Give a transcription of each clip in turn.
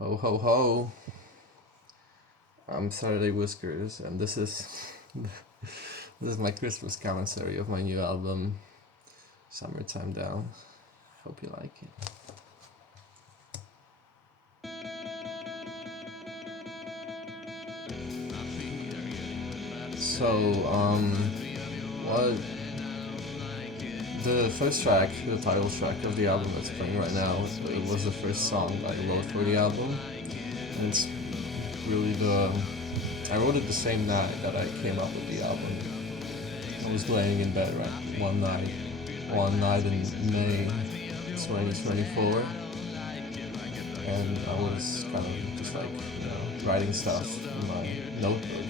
Ho ho ho! I'm Saturday Whiskers, and this is this is my Christmas commentary of my new album, Summertime Down. Hope you like it. So, what the first track, the title track of the album that's playing right now, it was the first song I wrote for the album, and it's really I wrote it the same night that I came up with the album. I was laying in bed one night in May 2024, and I was kind of just writing stuff in my notebook,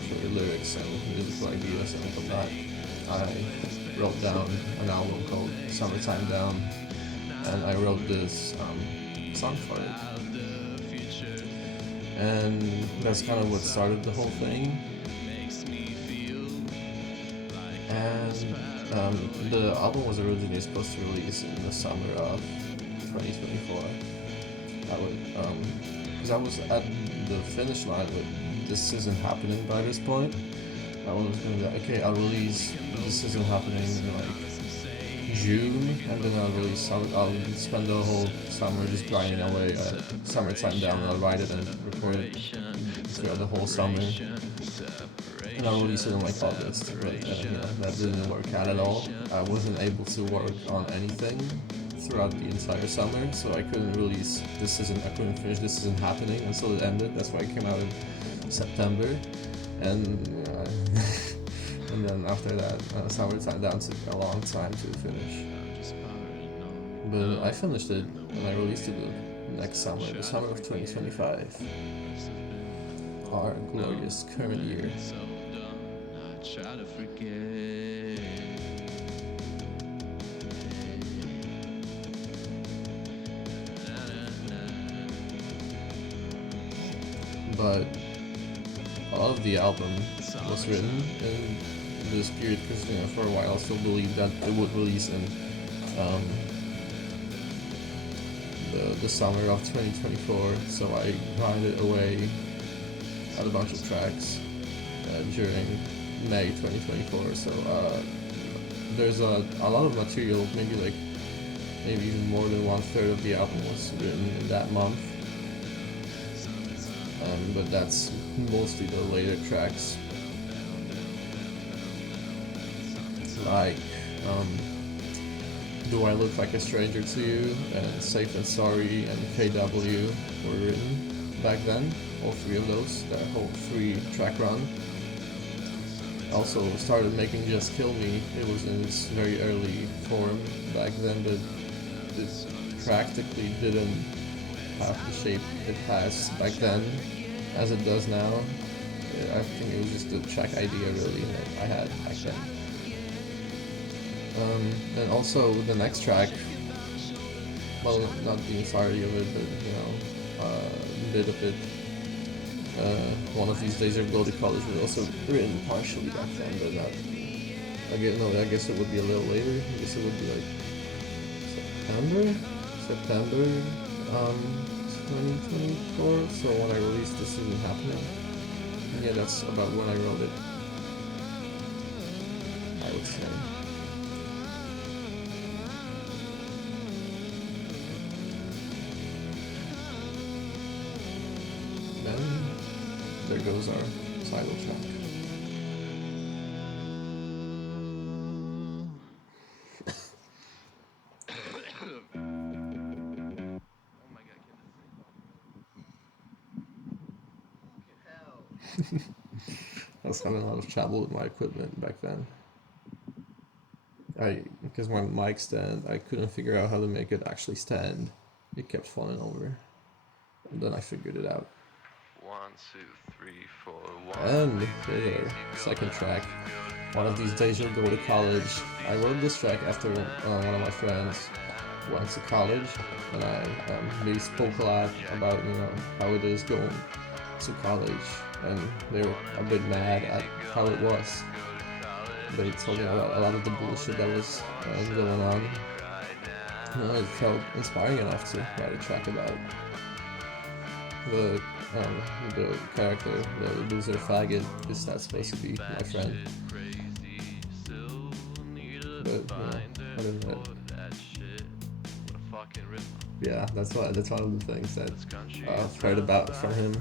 for the lyrics and musical ideas and whatnot. I wrote down an album called Summertime Down, and I wrote this song for it. And that's kind of what started the whole thing. And the album was originally supposed to release in the summer of 2024. Because I was at the finish line with This Isn't Happening by this point. I was gonna be like, okay, I'll release This Isn't Happening in June, and then I'll spend the whole summer just grinding away at Summertime Down, and I'll write it and record it throughout the whole summer. And I'll release it in August, but that didn't work out at all. I wasn't able to work on anything throughout the entire summer, so I couldn't finish This Isn't Happening until it ended. That's why it came out in September, and and then after that, Summertime Down took a long time to finish. But I finished it and I released it next summer, the summer of 2025. Our glorious current year. But all of the album was written in this period because for a while I still believed that it would release in the summer of 2024, so I grinded away at a bunch of tracks during May 2024. So there's a lot of material, maybe even more than 1/3 of the album was written in that month. But that's mostly the later tracks, like Do I Look Like a Stranger to You and Safe and Sorry and KW were written back then, all three of those, that whole 3-track run. Also started making Just Kill Me. It was in its very early form back then, but it practically didn't have the shape it has back then as it does now. I think it was just a track idea really that I had back then. And also the next track, well, not the entirety of it, but a bit of it. One of These Days I Go to College was also written partially back then, but not. I guess it would be a little later. I guess it would be September, 2024. So when I released This Isn't Happening, yeah, that's about when I wrote it, I would say. Then there goes our title track. I was having a lot of trouble with my equipment back then. Because my mic stand, I couldn't figure out how to make it actually stand. It kept falling over. And then I figured it out. 1, 2, 3, 4, 1. And the second track, One of These Days You'll Go to College. I wrote this track after one of my friends went to college, and they spoke a lot about how it is going to college, and they were a bit mad at how it was. They told me about a lot of the bullshit that was going on, it felt inspiring enough to write a track about the the character, the loser faggot, is that supposed to be my friend? But other than that, yeah, that's one of the things that I've heard about from him.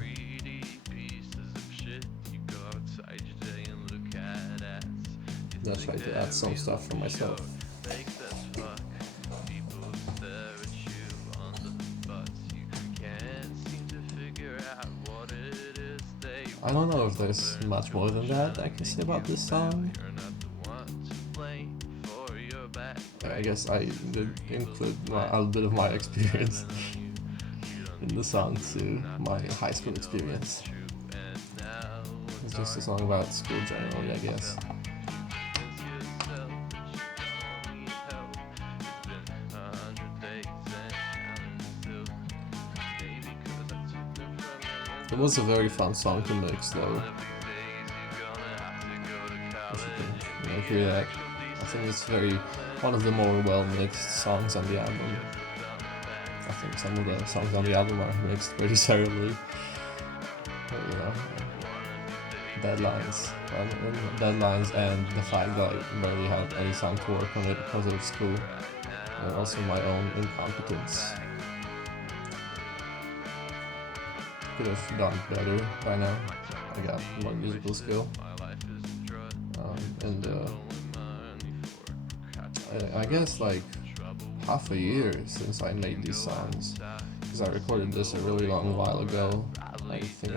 I'll try to add some stuff for myself. I don't know if there's much more than that I can say about this song. I guess I did include a bit of my experience in the song too, my high school experience. It's just a song about school generally, I guess. It was a very fun song to mix though. If you can hear that. I think it's one of the more well mixed songs on the album. I think some of the songs on the album are mixed pretty terribly. But, deadlines and the fact that I barely had any time to work on it because of school, and also my own incompetence. Could have done better by now. I got more musical skill, and I guess like half a year since I made these songs, because I recorded this a really long while ago. I think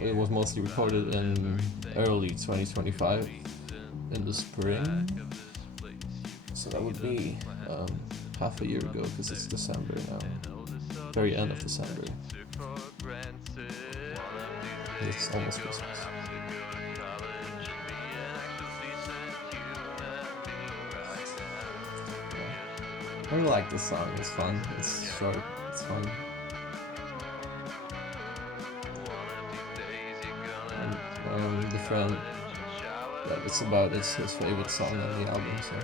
it was mostly recorded in early 2025, in the spring, so that would be half a year ago, because it's December now, very end of December. It's almost Christmas. I really like this song. It's fun. It's short. It's fun. And the friend that it's about is his favorite song on the album. So.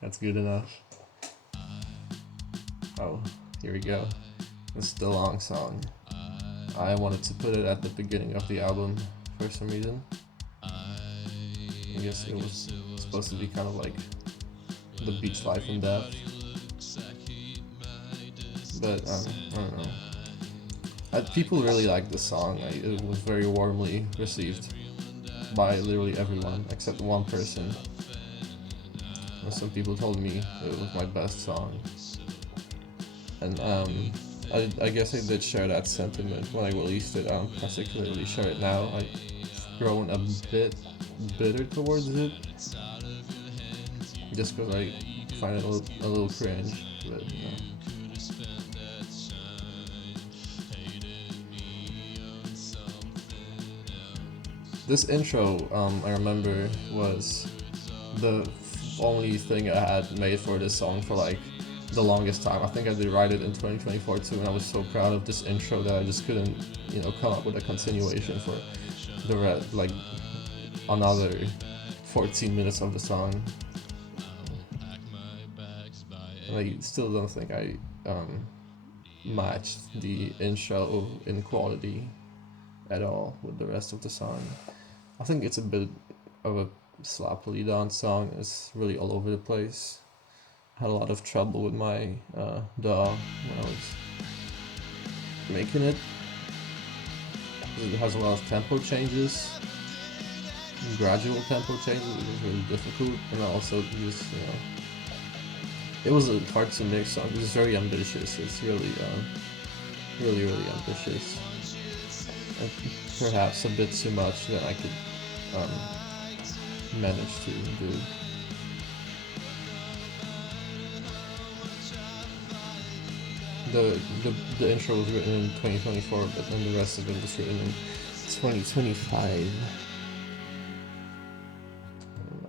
That's good enough. Oh, here we go. This is the long song. I wanted to put it at the beginning of the album for some reason. I guess it was supposed to be kind of like the beach life and death. But I don't know. People really liked this song. It was very warmly received by literally everyone except one person. Some people told me it was my best song, and I guess I did share that sentiment when I released it. I don't particularly share it now. I've grown a bit bitter towards it, just because I find it a little cringe. But this intro, I remember, was the only thing I had made for this song for like the longest time. I think I did write it in 2024 too, and I was so proud of this intro that I just couldn't, come up with a continuation for like another 14 minutes of the song. And I still don't think I matched the intro in quality at all with the rest of the song. I think it's a bit of a sloppily done song. It's really all over the place. Had a lot of trouble with my DAW when I was making it. It has a lot of tempo changes, gradual tempo changes, which is really difficult, and also just it was a hard to mix song. It's very ambitious. It's really really ambitious, and perhaps a bit too much than I could managed to do. The intro was written in 2024, but then the rest of it was written in 2025.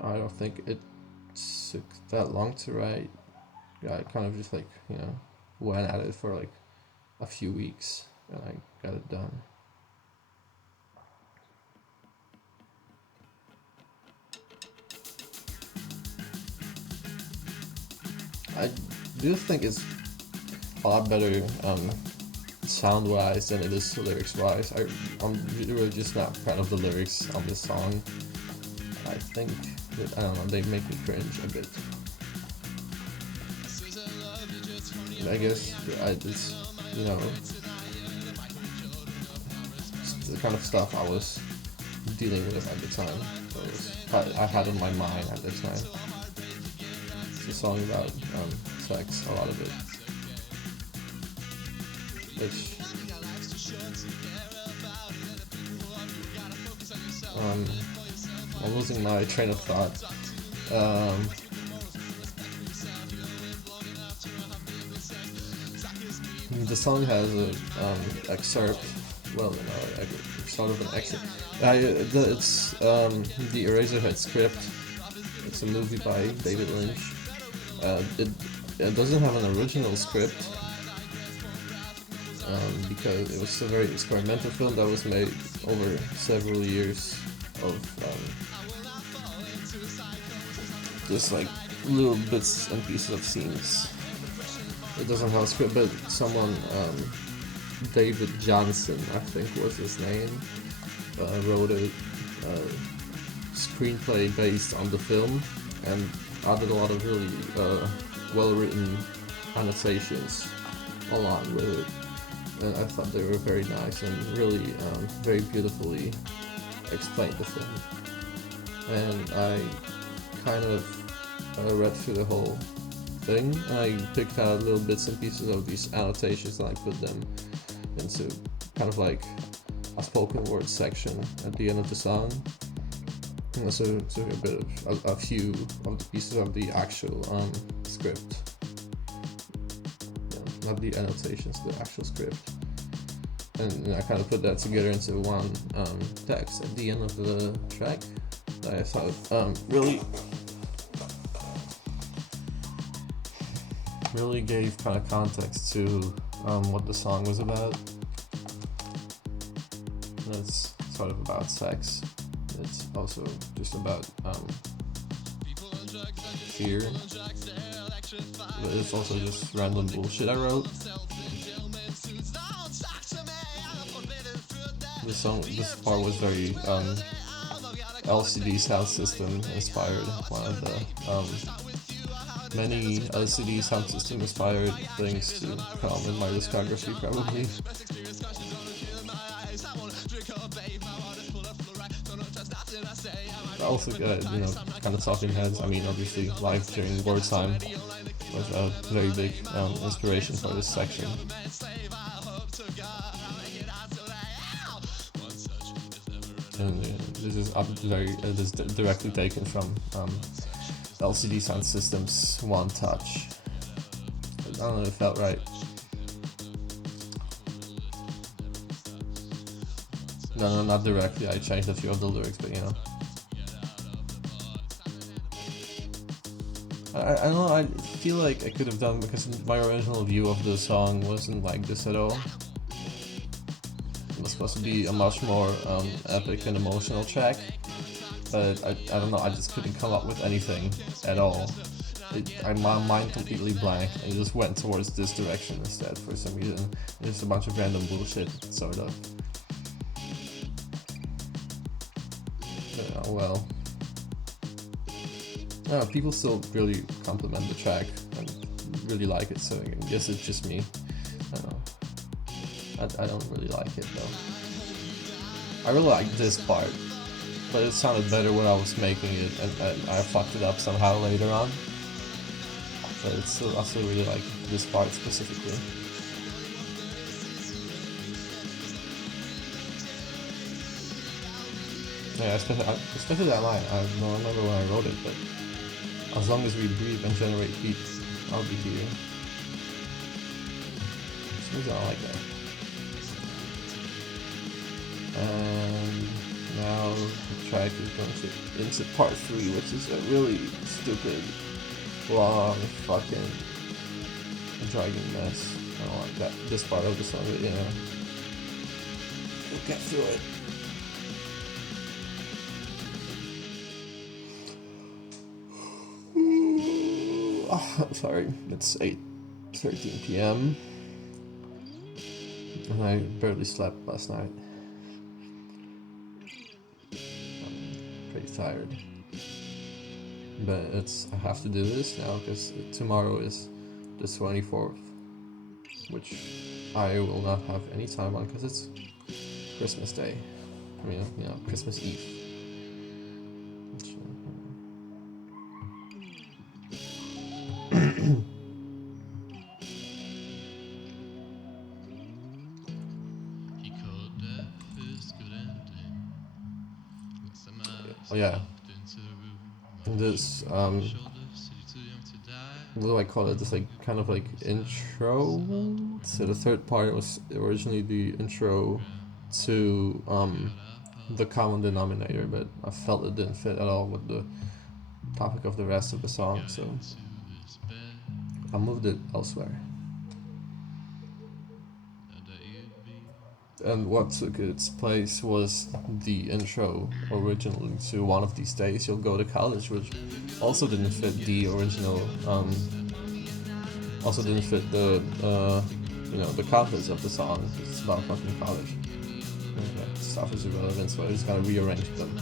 I don't think it took that long to write. I kind of just like, went at it for like a few weeks and I got it done. I do think it's a lot better sound wise than it is lyrics wise. I'm really just not a fan of the lyrics on this song. I think that, I don't know, they make me cringe a bit. I guess it's, the kind of stuff I was dealing with at the time. So I had on my mind at the time. It's a song about sex, a lot of it. Which I'm losing my train of thought. The song has a excerpt. Well, sort of an excerpt. It's the Eraserhead script. It's a movie by David Lynch. It doesn't have an original script because it was a very experimental film that was made over several years of just like little bits and pieces of scenes. It doesn't have a script, but someone, David Johnson, I think was his name, wrote a screenplay based on the film and added a lot of really well-written annotations along with it. And I thought they were very nice and really very beautifully explained the film. And I kind of read through the whole thing, and I picked out little bits and pieces of these annotations and I put them into kind of like a spoken word section at the end of the song. And also took a bit of a few of the pieces of the actual script. Not the annotations, the actual script. And I kind of put that together into one text at the end of the track that I thought really gave kind of context to what the song was about. And it's sort of about sex. It's also just about fear. But it's also just random bullshit I wrote. This part was very LCD Sound System inspired. One of the many LCD Sound System inspired things to come in my discography, probably. Also, kind of Talking Heads. I mean, obviously, live during wartime was a very big inspiration for this section. And this is directly taken from LCD Sound System's One Touch. I don't know if it felt right. No, not directly. I changed a few of the lyrics, but I don't know, I feel like I could have done, because my original view of the song wasn't like this at all. It was supposed to be a much more epic and emotional track, but I don't know, I just couldn't come up with anything at all. My mind completely blanked and just went towards this direction instead for some reason. Just a bunch of random bullshit, sort of. Well. People still really compliment the track and really like it, so I guess it's just me. I don't know. I don't really like it though. I really like this part, but it sounded better when I was making it, and I fucked it up somehow later on. But I still really like this part specifically. Yeah, especially that line. I don't remember when I wrote it, but as long as we breathe and generate heat, I'll be here. I don't like that. And now the track is going into part 3, which is a really stupid, long fucking dragging mess. I don't like that. This part of the song, you know. We'll get through it. Oh, sorry, it's 8:13 p.m. and I barely slept last night. I'm pretty tired. But I have to do this now because tomorrow is the 24th, which I will not have any time on because it's Christmas Day. I mean, you know, Christmas Eve. Which, oh yeah. This what do I call it? This like kind of like intro. So the third part was originally the intro to the common denominator, but I felt it didn't fit at all with the topic of the rest of the song, so I moved it elsewhere. And what took its place was the intro originally to One of These Days You'll Go to College, which also didn't fit the original, also didn't fit the, you know, the context of the song. It's about fucking college. Okay, stuff is irrelevant, so I just gotta rearrange them.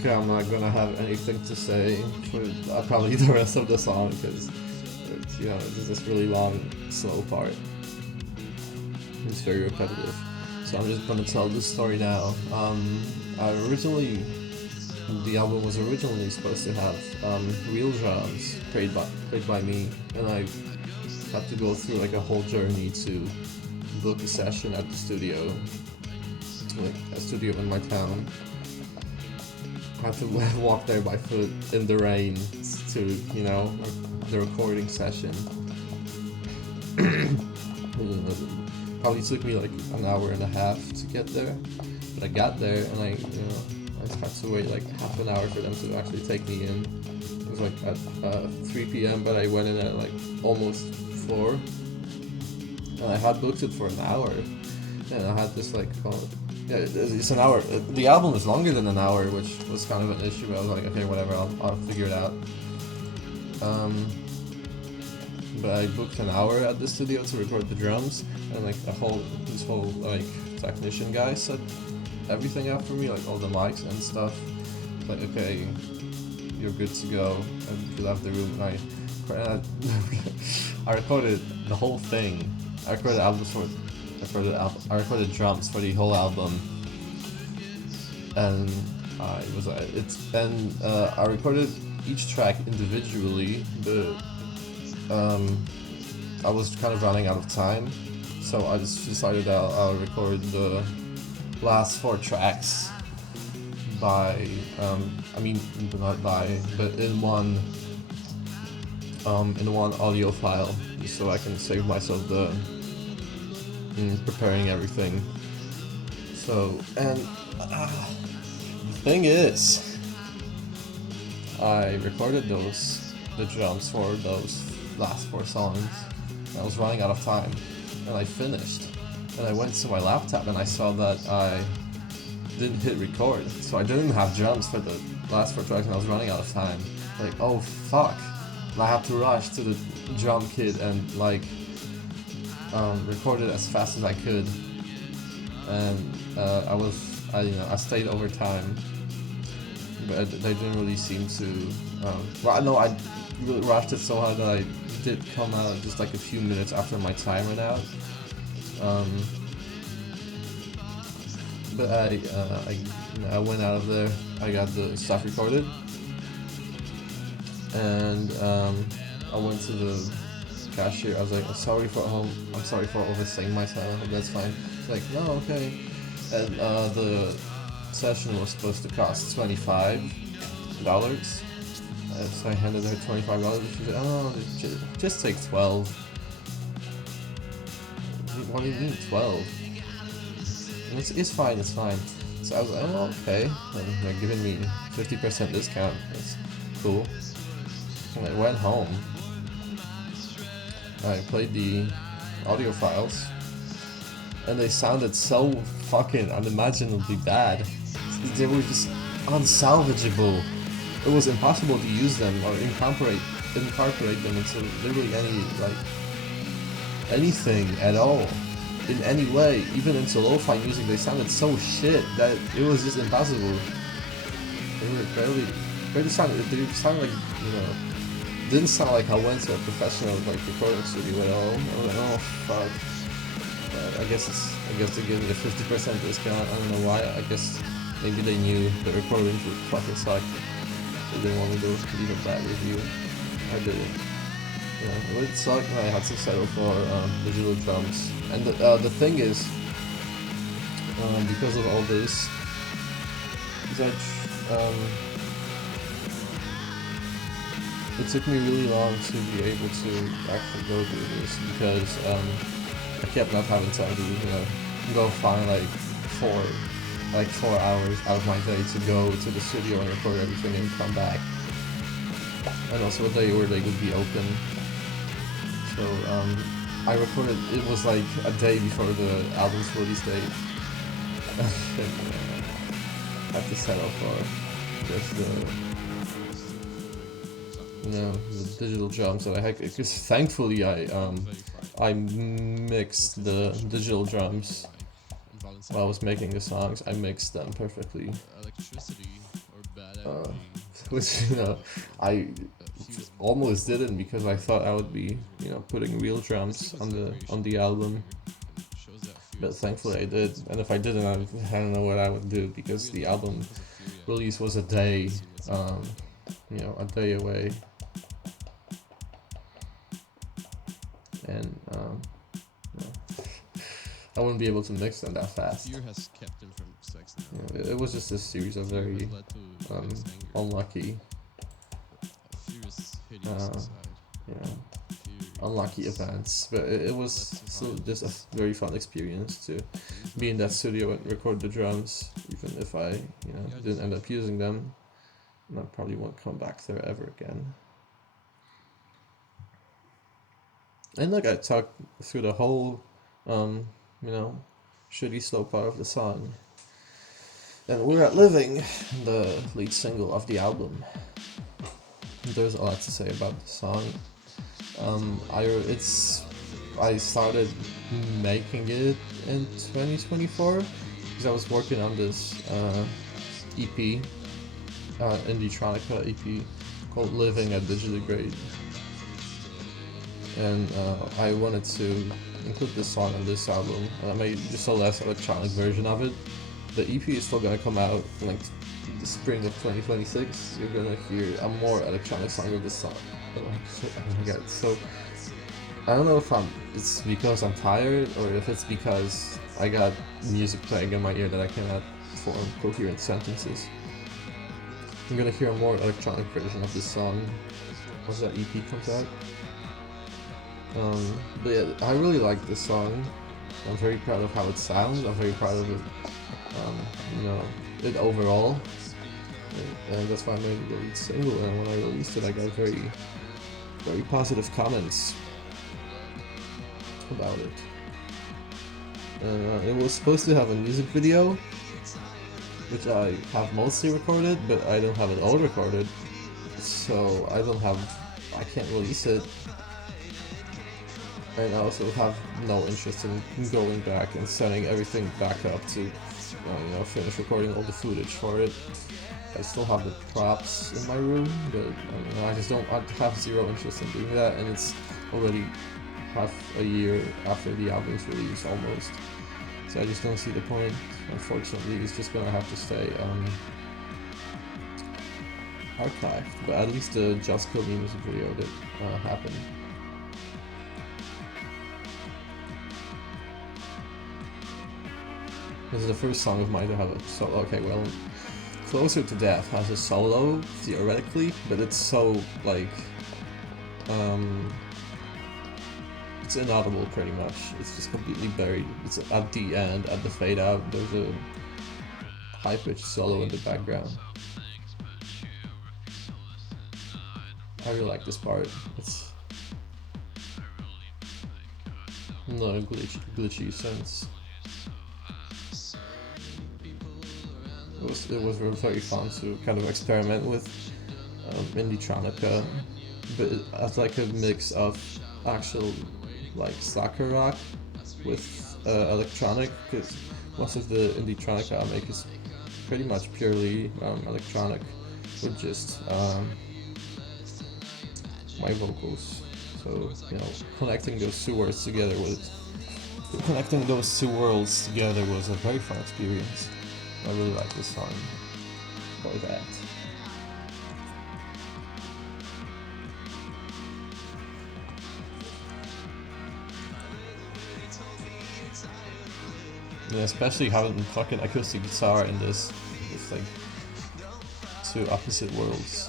Okay, I'm not gonna have anything to say for probably the rest of the song because you know, it's this really long, slow part. It's very repetitive. So I'm just gonna tell this story now. The album was originally supposed to have real drums played by me, and I had to go through like a whole journey to book a session at the studio, like a studio in my town. I had to walk there by foot in the rain to, you know, the recording session. Probably took me like an hour and a half to get there, but I got there and I just had to wait like half an hour for them to actually take me in. It was like at 3 p.m. but I went in at like almost 4, and I had booked it for an hour, and I had this like. Yeah, it's an hour. The album is longer than an hour, which was kind of an issue. But I was like, okay, whatever, I'll figure it out. But I booked an hour at the studio to record the drums, and like this whole like technician guy set everything up for me, like all the mics and stuff. Like, okay, you're good to go, and you left the room. And I recorded the whole thing. I recorded albums for. I recorded drums for the whole album, and I recorded each track individually, but I was kind of running out of time, so I just decided that I'll record the last 4 tracks but in one audio file, so I can save myself the preparing everything. So, and the thing is, I recorded the drums for those last 4 songs. I was running out of time, and I finished. And I went to my laptop and I saw that I didn't hit record, so I didn't have drums for the last 4 tracks, and I was running out of time. Like, oh fuck! And I had to rush to the drum kit and like. Recorded as fast as I could, and I stayed over time, but they didn't really seem to. I really rushed it so hard that I did come out just like a few minutes after my time ran out. But I went out of there. I got the stuff recorded, and I went to the cashier. I was like, I'm sorry for overstaying my time. Like, that's fine. She's like, no, okay. and the session was supposed to cost $25. So I handed her $25. She said, "Oh, just take 12." What do you mean 12? And it's fine, it's fine. So I was like, "Oh, okay." And they're giving me 50% discount. That's cool. And I went home. I played the audio files, and they sounded so fucking unimaginably bad. They were just unsalvageable. It was impossible to use them or incorporate them into literally anything at all, in any way. Even into lo-fi music, they sounded so shit that it was just impossible. They were barely sounded. They sounded like, didn't sound like I went to a professional recording studio at all. I was like, oh fuck. I guess they gave me a 50% discount. I don't know why. I guess maybe they knew the recordings would fucking suck. They didn't want me to leave a bad review. I did it. It would suck, and I had to settle for digital drums. And the thing is, because of all this, that it took me really long to be able to actually go through this, because I kept not having time to go find like 4 hours out of my day to go to the studio and record everything and come back, and also a day where they would be open. So I recorded. It was like a day before the album's release date. I had to settle for just the digital drums that I had, because thankfully I mixed the digital drums while I was making the songs. I mixed them perfectly, which I almost didn't, because I thought I would be putting real drums on the album, but thankfully I did. And if I didn't, I don't know what I would do, because the album release was a day away, and I wouldn't be able to mix them that fast. It was just a series of very unlucky unlucky events, but it was still just a very fun experience to be in that studio and record the drums, even if I didn't end up using them, and I probably won't come back there ever again. And I talked through the whole shitty slow part of the song, and We're at Living, the lead single of the album. There's a lot to say about the song. I started making it in 2024 because I was working on this EP, indie-tronica EP called Living at Digitigrade, and I wanted to include this song on this album, and I made just a less electronic version of it. The EP is still gonna come out in like the spring of 2026. You're gonna hear a more electronic song of this song. Oh my god, so I don't know if it's because I'm tired, or if it's because I got music playing in my ear that I cannot form coherent sentences. I'm gonna hear a more electronic version of this song once that EP comes out. But yeah, I really like this song. I'm very proud of how it sounds. I'm very proud of it, it overall. And that's why I made it the lead single. And when I released it, I got very, very positive comments about it. And it was supposed to have a music video, which I have mostly recorded, but I don't have it all recorded. So I can't release it. And I also have no interest in going back and setting everything back up to, finish recording all the footage for it. I still have the props in my room, but I have zero interest in doing that, and it's already half a year after the album's release, almost. So I just don't see the point. Unfortunately, it's just gonna have to stay archived, but at least the Just Kill Me music video did happen. This is the first song of mine to have a solo. Okay, well, Closer to Death has a solo, theoretically, but it's so, like, it's inaudible pretty much. It's just completely buried. It's at the end, at the fade out, there's a high-pitched solo in the background. I really like this part. It's not a glitchy sense. It was very fun to kind of experiment with indie-tronica, but as like a mix of actual like slacker rock with electronic, because most of the indie-tronica I make is pretty much purely electronic with just my vocals. So, you know, connecting those two worlds together was a very fun experience. I really like this song for that. And especially having fucking acoustic guitar in this, it's like two opposite worlds.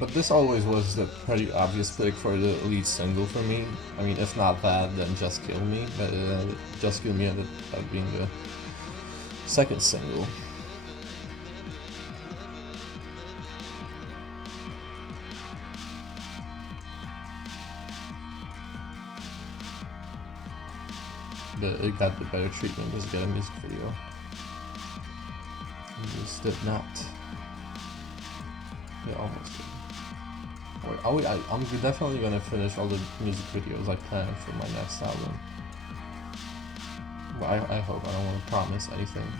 But this always was the pretty obvious pick for the lead single for me. I mean, if not that, then Just Kill Me. But Just Kill Me ended up being the second single. But it got the better treatment as get a music video. This did not. Yeah, almost did. I'm definitely gonna finish all the music videos I planned for my next album. But I hope. I don't want to promise anything.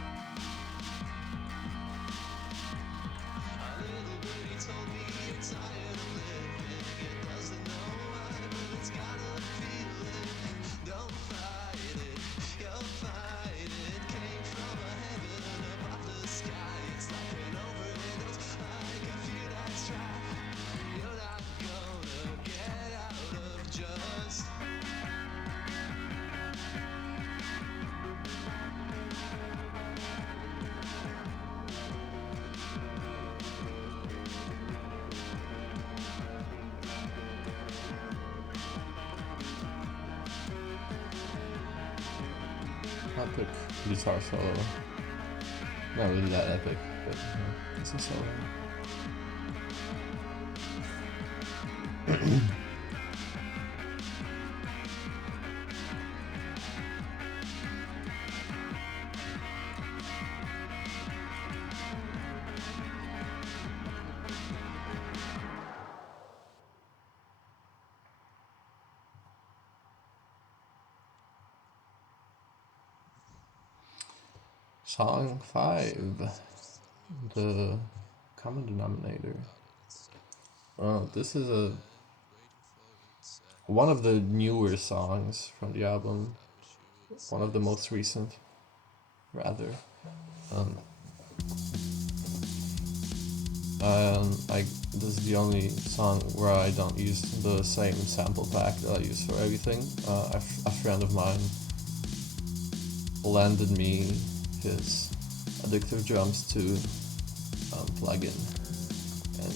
Epic guitar solo. Not really that epic, but it's a solo. Song 5, the common denominator. This is one of the newer songs from the album, one of the most recent, rather. This is the only song where I don't use the same sample pack that I use for everything. A friend of mine lended me his Addictive Drums 2 plugin, and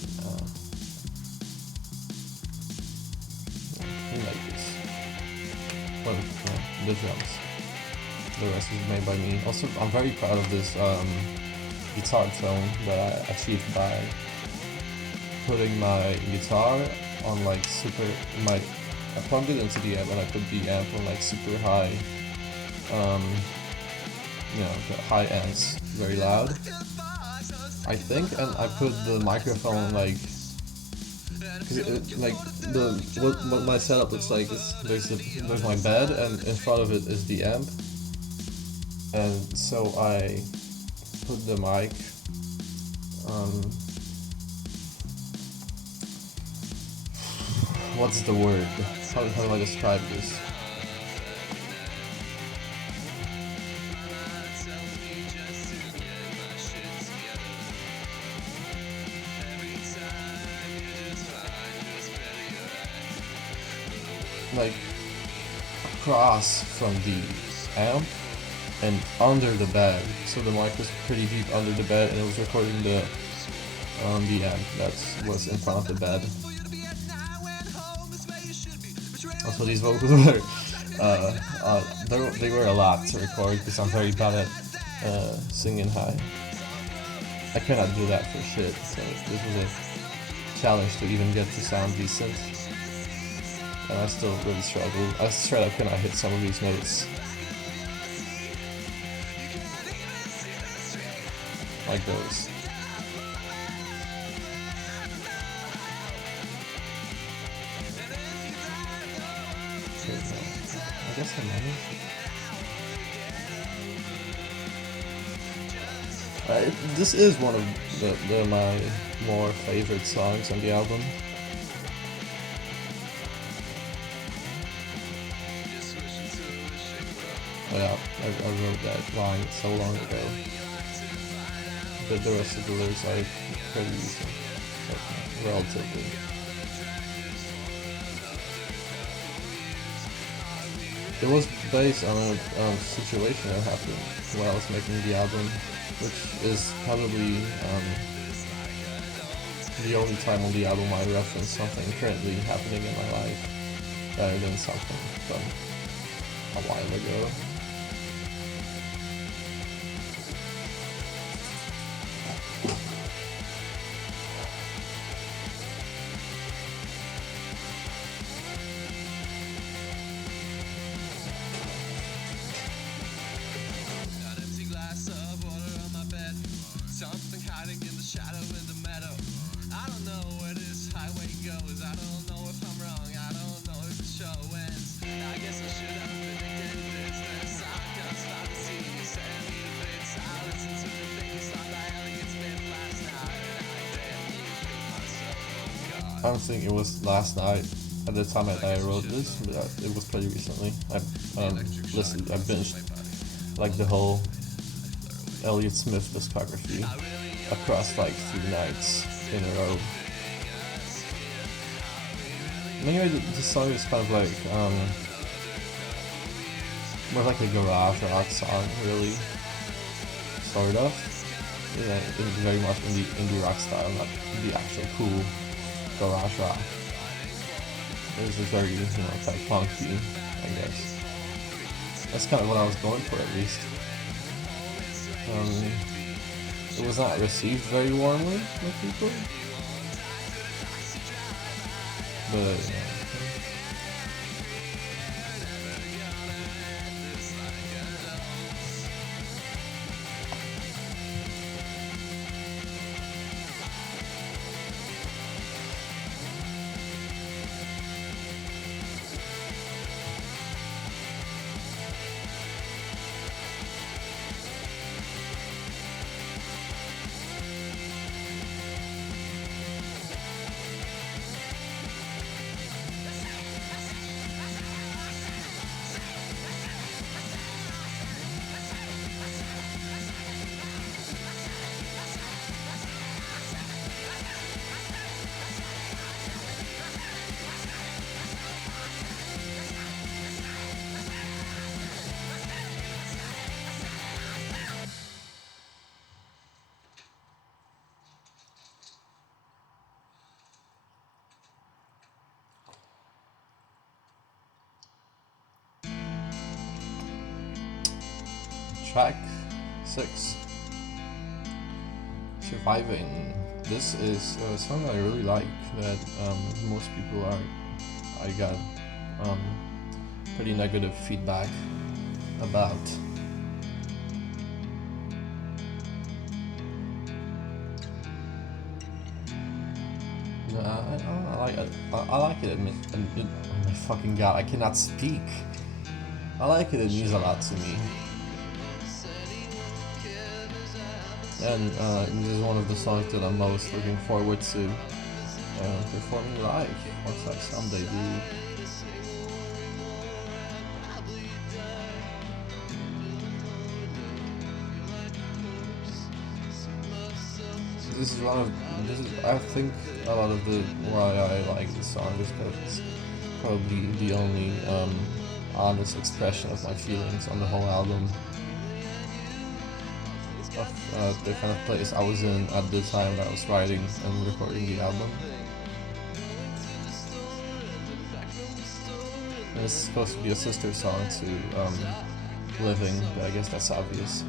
he made this. Well, the drums. The rest is made by me. Also, I'm very proud of this guitar tone that I achieved by putting my guitar on like I plugged it into the amp and I put the amp on like super high, the high ends, very loud, I think, and I put the microphone like, what my setup looks like is there's my bed and in front of it is the amp, and so I put the mic what's the word? How do I describe this? like across from the amp and under the bed. So the mic was pretty deep under the bed, and it was recording the amp that was in front of the bed. Also, these vocals were they were a lot to record because I'm very bad at singing high. I cannot do that for shit. So this was a challenge to even get to sound decent, and I still really struggled. I straight up cannot hit some of these notes. Like those. I guess I managed. This is one of my more favorite songs on the album. Oh yeah, I wrote that line so long ago. But the rest of the lyrics are pretty recent, relatively. It was based on a situation that happened when I was making the album, which is probably the only time on the album I reference something currently happening in my life, rather than something from a while ago. I don't think it was last night at the time that I wrote this, but it was pretty recently. I binged like the whole Elliott Smith discography across like 3 nights in a row. Anyway, the song is kind of like more like a garage rock song, really, sort of. Yeah, it's very much in the indie rock style, not the actual cool garage rock. It was very, kind of funky, I guess. That's kind of what I was going for, at least. It was not received very warmly with people, but track 6, Surviving. This is a song I really like that most people I got pretty negative feedback about. I like it. Oh my fucking god, I cannot speak. I like it. It means a lot to me. And this is one of the songs that I'm most looking forward to performing live once I someday do. I think a lot of why I like this song is because probably the only honest expression of my feelings on the whole album. Of the kind of place I was in at the time that I was writing and recording the album. And it's supposed to be a sister song to Living, but I guess that's obvious.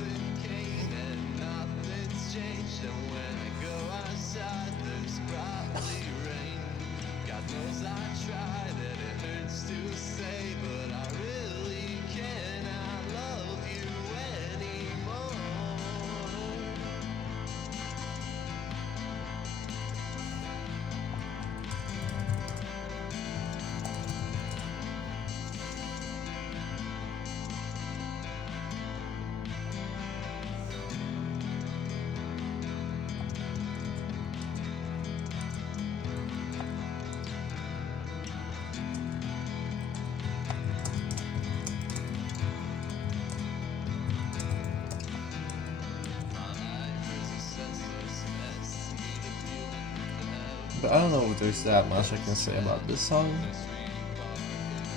But I don't know if there's that much I can say about this song.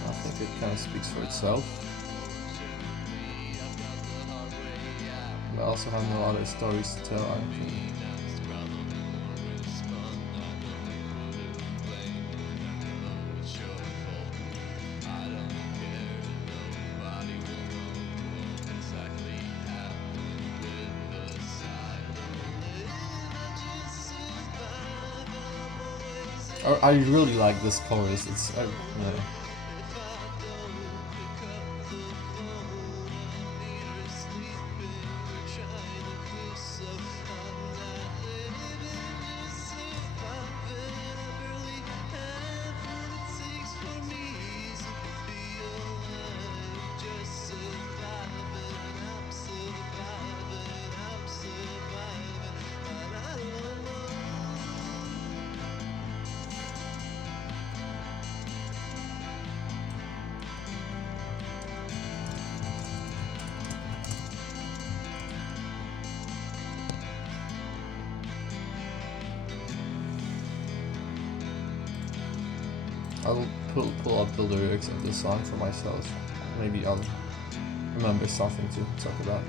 I think it kind of speaks for itself. But I also have no other stories to tell, I think. I really like this chorus. It's yeah. I'll pull up the lyrics of this song for myself. Maybe I'll remember something to talk about.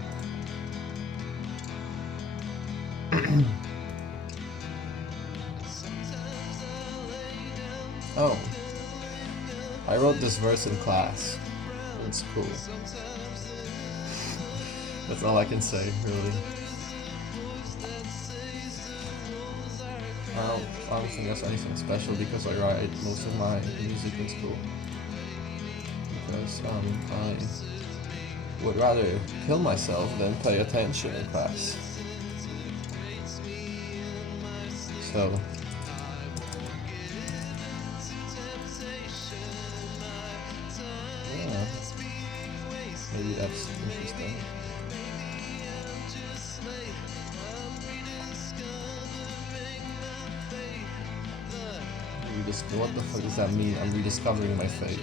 Oh, I wrote this verse in class. It's cool. That's all I can say, really. I don't think that's anything special because I write most of my music in school. Because I would rather kill myself than pay attention in class. So yeah, maybe that's interesting. What the fuck does that mean? I'm rediscovering my fate.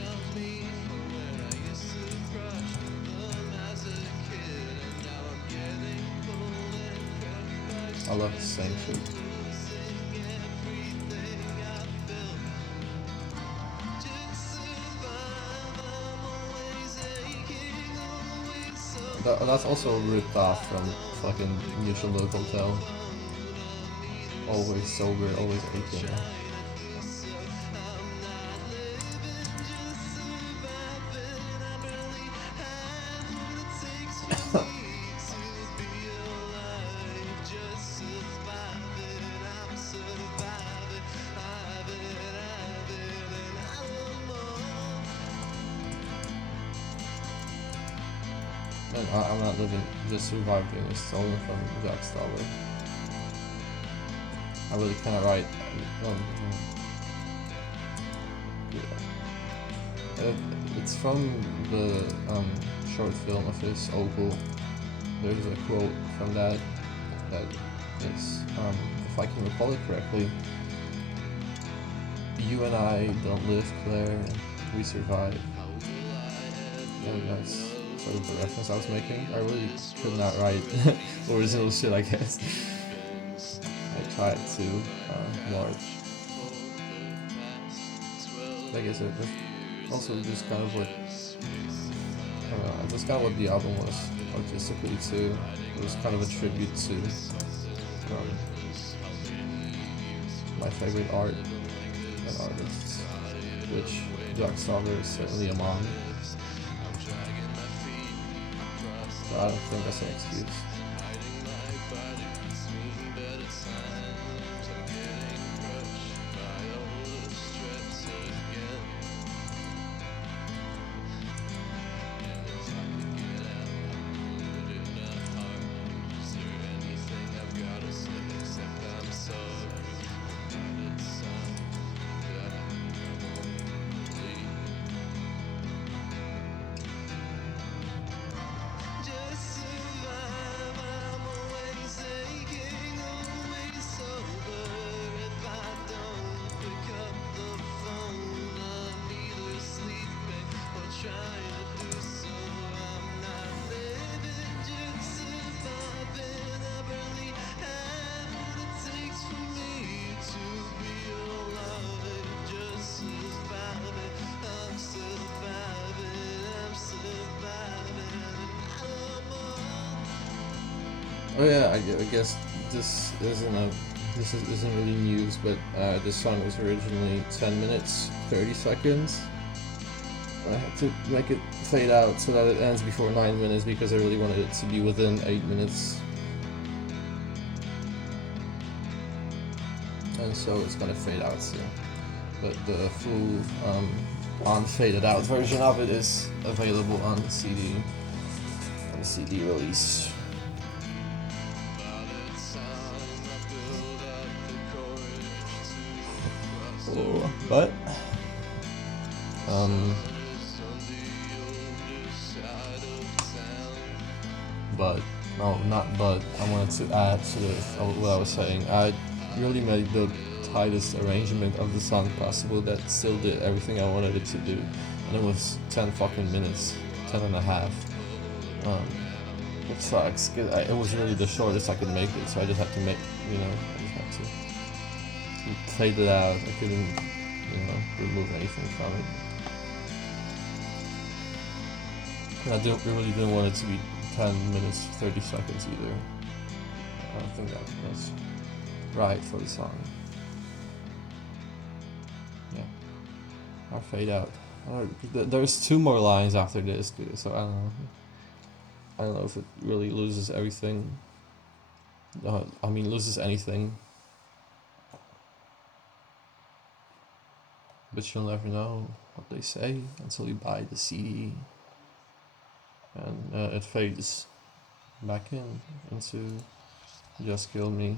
I love saying shit. That's also ripped off from fucking Mutual Love Hotel. Always sober, always aching. And I'm not living, just surviving. It's stolen from Jack Stauber. I really kind of write. Yeah. It's from the short film of his Opal. There's a quote from that is, if I can recall it correctly, "You and I don't live, Claire. We survive." And that's sort of the reference I was making. I really could not write original shit, I guess. I tried to, March. I guess Also, just kind of what that's kind of what the album was artistically too. It was kind of a tribute to my favorite art and artists, which Jack Stalker is certainly among. So I don't think that's an excuse. Oh yeah, I guess this isn't really news, but this song was originally 10 minutes 30 seconds. I had to make it fade out so that it ends before 9 minutes because I really wanted it to be within 8 minutes. And so it's gonna fade out soon. But the full unfaded out version of it is available on the CD release. But no, not but. I wanted to add to what I was saying. I really made the tightest arrangement of the song possible that still did everything I wanted it to do, and it was 10 fucking minutes, 10 and a half. It sucks. It was really the shortest I could make it, so I just had to I just had to fade it out. I couldn't, remove anything from it. And I really didn't want it to be 10 minutes, 30 seconds either. I don't think that's right for the song. Yeah. I'll fade out. There's 2 more lines after this, so I don't know. I don't know if it really loses everything. Loses anything. But you'll never know what they say until you buy the CD. And it fades back into Just Kill Me.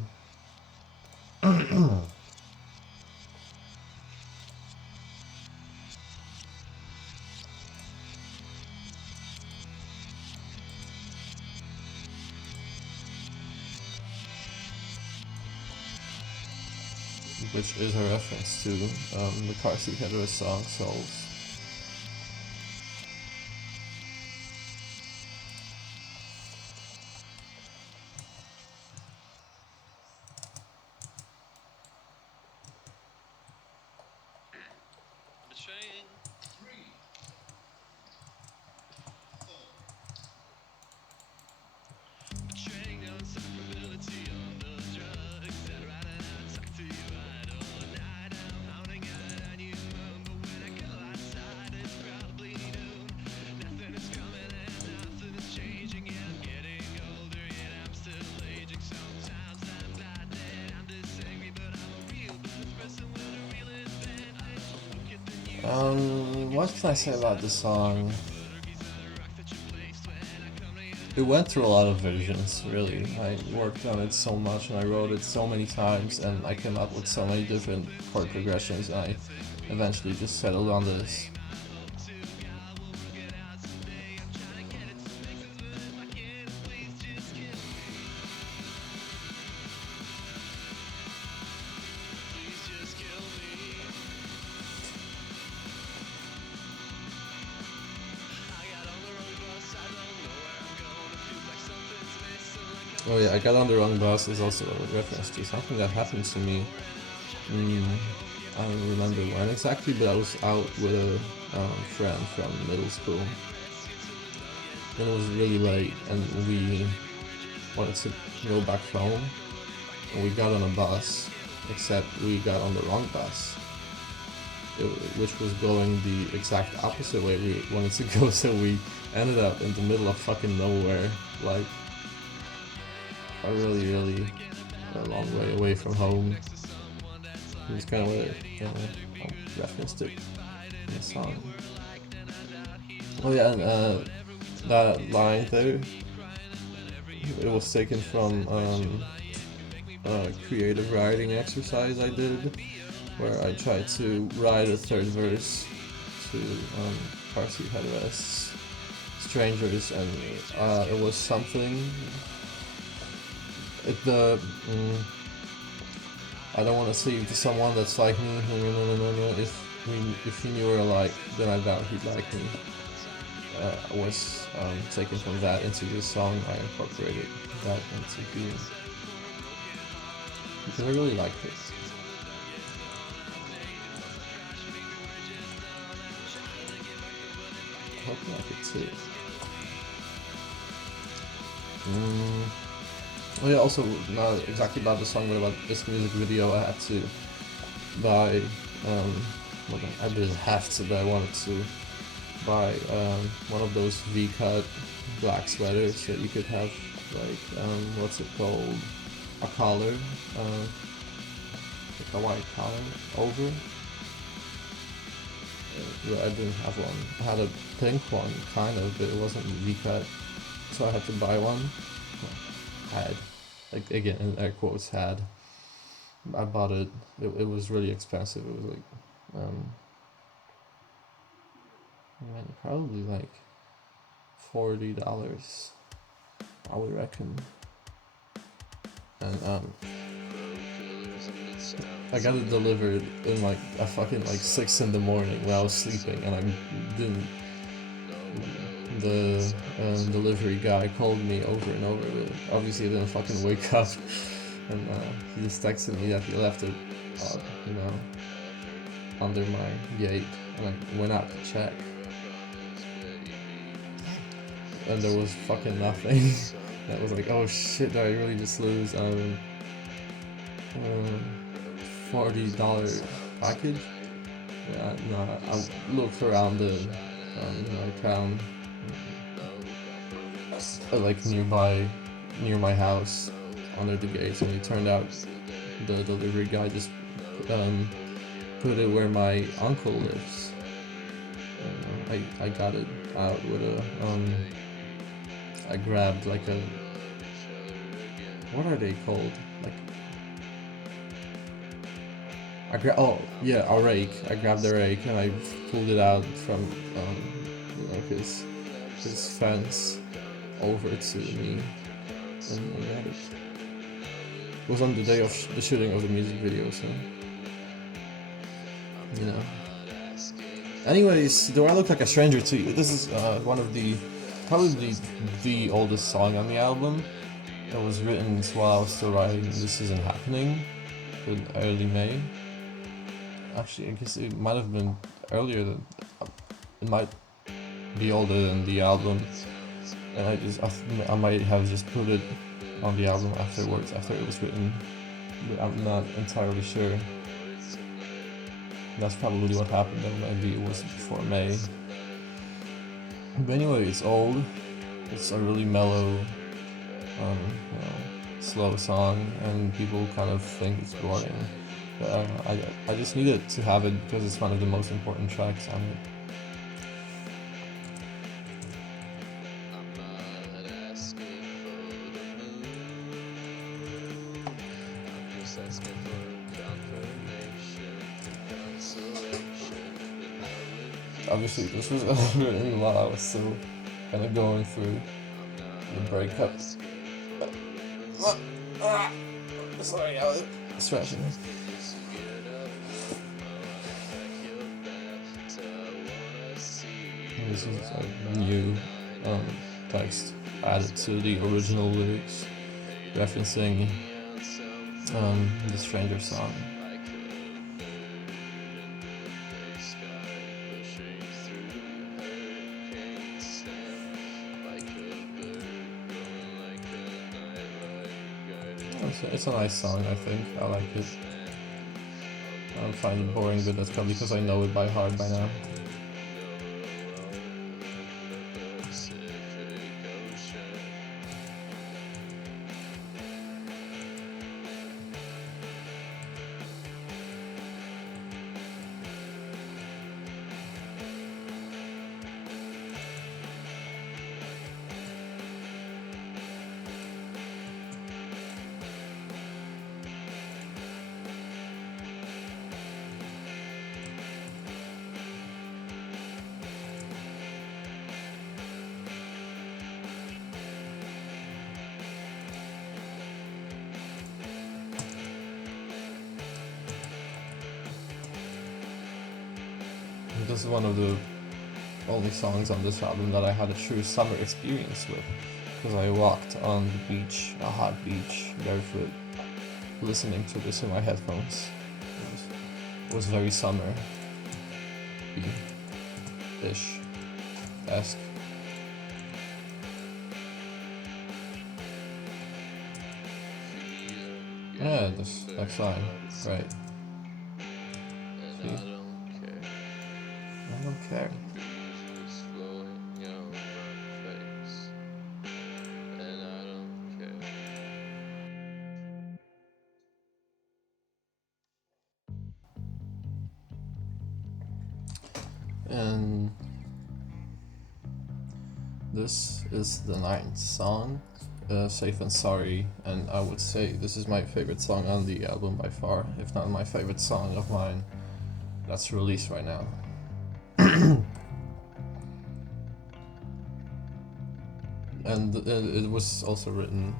Which is a reference to the Car Seat Headrest song Souls. What can I say about the song? It went through a lot of versions, really. I worked on it so much and I wrote it so many times and I came up with so many different chord progressions and I eventually just settled on this. Oh yeah, I got on the wrong bus is also a reference to something that happened to me I don't remember when exactly, but I was out with a friend from middle school, and it was really late, and we wanted to go back home, and we got on a bus, except we got on the wrong bus, which was going the exact opposite way we wanted to go, so we ended up in the middle of fucking nowhere, like a really a long way away from home. It's kind of what I referenced it in the song. Oh yeah, and that line there, it was taken from a creative writing exercise I did, where I tried to write a third verse to Parsi Headrest's Strangers, and it was something. I don't want to say to someone that's like me. No. If he knew we're alike, then I doubt he'd like me. Was taken from that into this song. I incorporated that into being because I really liked it. I hope you like it too. Oh yeah, also not exactly about the song, but about this music video. I had to buy. Well, I didn't have to, but I wanted to buy one of those V-cut black sweaters that you could have, like what's it called, a collar, like a white collar over. But I didn't have one. I had a pink one, kind of, but it wasn't V-cut, so I had to buy one. Had, like, again in air quotes, had. I bought it. It was really expensive. It was like probably like $40, I would reckon. And I got it delivered in like a fucking like 6 in the morning when I was sleeping, and I didn't. The delivery guy called me over and over, but obviously I didn't fucking wake up, and he just texted me that he left it, under my gate, and I went out to check, and there was fucking nothing. I was like, oh shit, did I really just lose $40 package? Yeah, no, I looked around the town, like near my house, under the gates, and it turned out the delivery guy just put it where my uncle lives. I got it out with a I grabbed like a, what are they called? Like a rake. I grabbed the rake and I pulled it out from his fence over to me, and I got it. It was on the day of the shooting of the music video, so Anyways, do I look like a stranger to you? This is one of probably the oldest song on the album. It was written while I was still writing This Isn't Happening in early May. Actually, I guess it might have been earlier than, it might be older than the album, and I might have just put it on the album afterwards, after it was written, but I'm not entirely sure. That's probably what happened, and maybe it was before May. But anyway, it's old. It's a really mellow, slow song, and people kind of think it's boring. But I just needed to have it because it's one of the most important tracks on it. Obviously, this was written while I was still kind of going through the breakup. Sorry, I was stretching. This is a new text added to the original lyrics, referencing the Stranger song. it's a nice song, I think. I like it. I find it boring, but that's probably because I know it by heart by now. This is one of the only songs on this album that I had a true summer experience with, because I walked on the beach, a hot beach, barefoot, listening to this in my headphones. It was very summer-ish, esque. Yeah, this next line, great. See? I don't care. And this is the 9th song, Safe and Sorry, and I would say this is my favorite song on the album by far, if not my favorite song of mine that's released right now. And it was also written,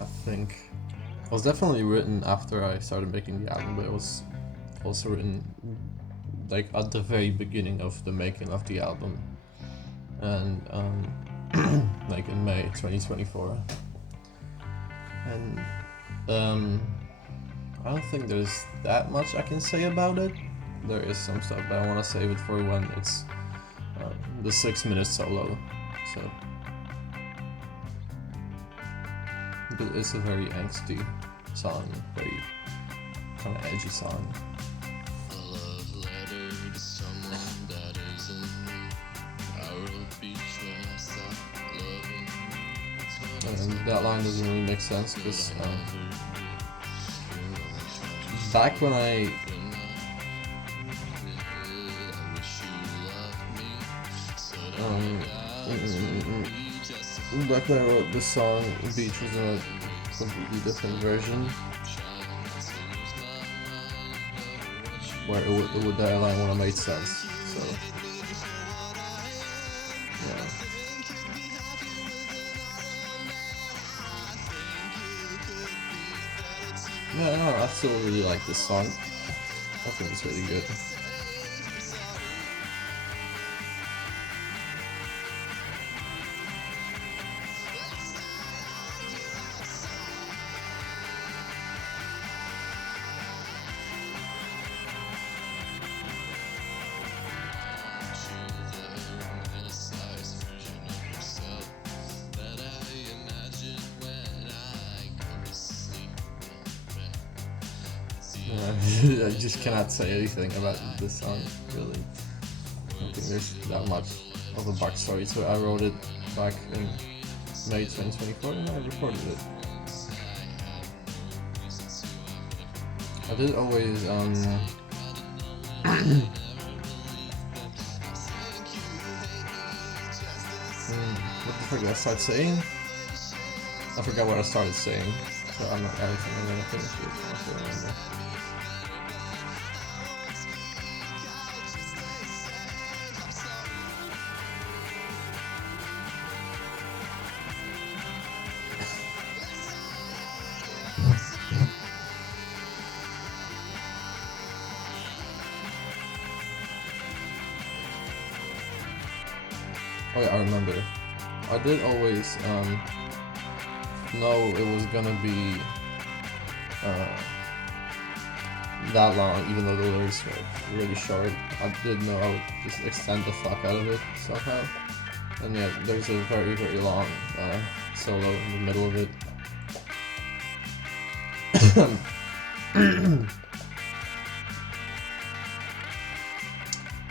I think, it was definitely written after I started making the album, but it was also written like at the very beginning of the making of the album, and like in May 2024. And I don't think there's that much I can say about it. There is some stuff, but I want to save it for when it's the 6-minute solo. So. But it's a very angsty song, very kind of edgy song. A love letter to someone that isn't me. I wrote beach when I stopped loving. And that line doesn't really make sense because back when back when I wrote this song, Beach was in a completely different version, where that line would have made sense. So, yeah. Yeah, no, I still really like this song. I think it's really good. I just cannot say anything about this song, really. I don't think there's that much of a backstory to it. I wrote it back in May 2024 and I recorded it. I did always, what the fuck did I start saying? I forgot what I started saying, so I don't think I'm gonna finish it. I still remember. Oh yeah, I remember. I did always know it was gonna be that long, even though the lyrics were really short. I did know I would just extend the fuck out of it somehow. And yeah, there's a very, very long solo in the middle of it.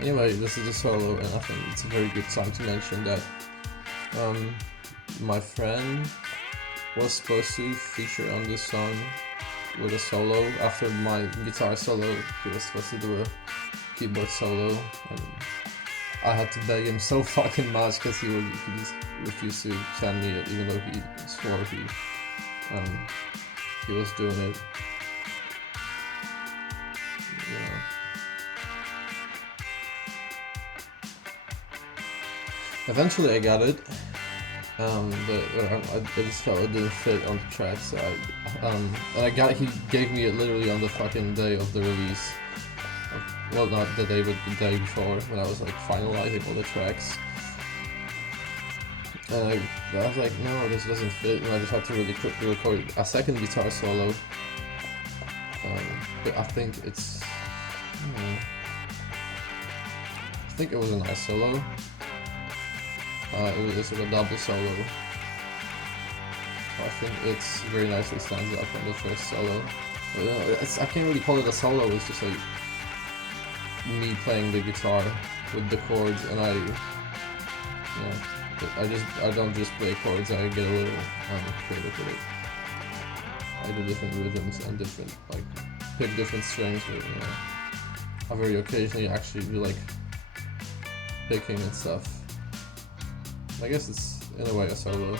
Anyway, this is a solo, and I think it's a very good time to mention that my friend was supposed to feature on this song with a solo. After my guitar solo, he was supposed to do a keyboard solo, and I had to beg him so fucking much because he just refused to send me it, even though he swore he was doing it. You know. Eventually I got it, but I just felt it didn't fit on the track, so he gave me it literally on the fucking day of the release. Well, not the day, but the day before, when I was like finalizing all the tracks. And I was like, no, this doesn't fit, and I just had to really quickly record a second guitar solo. But I think I think it was a nice solo. It was like a double solo. I think it's very nicely stands up on the first solo. But, I can't really call it a solo, it's just like me playing the guitar with the chords, and I don't just play chords, I get a little creative with it. I do different rhythms and pick different strings, but I very occasionally actually do like picking and stuff. I guess it's in a way a solo.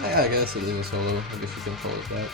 Yeah, I guess it is a solo. I guess you can call it that.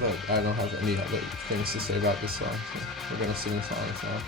But I don't have any other things to say about this song, so we're gonna sing the songs now.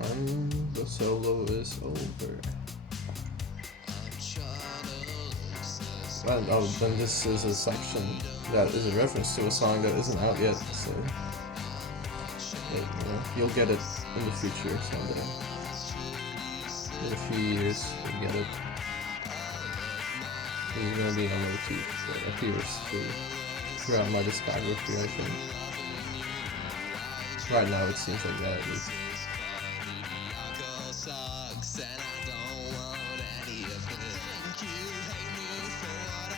And the solo is over. And then this is a section that is a reference to a song that isn't out yet, so you'll get it in the future someday. In a few years, you'll get it. This is gonna be a motif that appears throughout my discography, I think. Right now, it seems like that at least.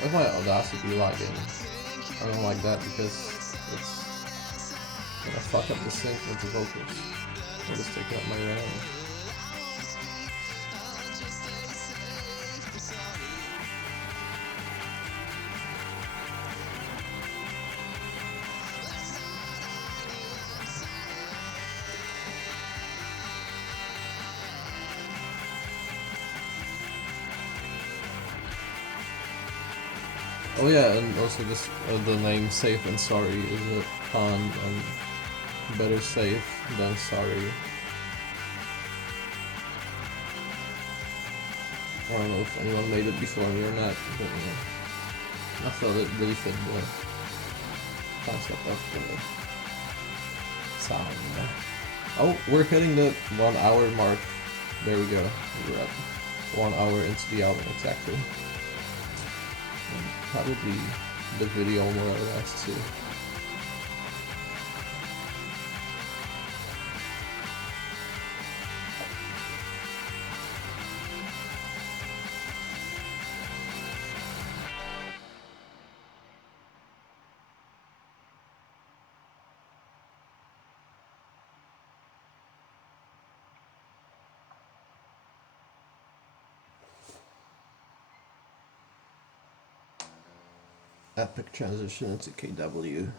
What's my Audacity login? I don't like that because it's gonna fuck up the sync with the vocals. I'll just take out my RAM. Oh yeah, and also this the name Safe and Sorry is a pun on better safe than sorry. I don't know if anyone made it before me or not, but I felt it really fit the concept of the sound. Oh, we're hitting the 1 hour mark. There we go. We're at 1 hour into the album exactly. And probably the video more or less too. Epic transition into KW.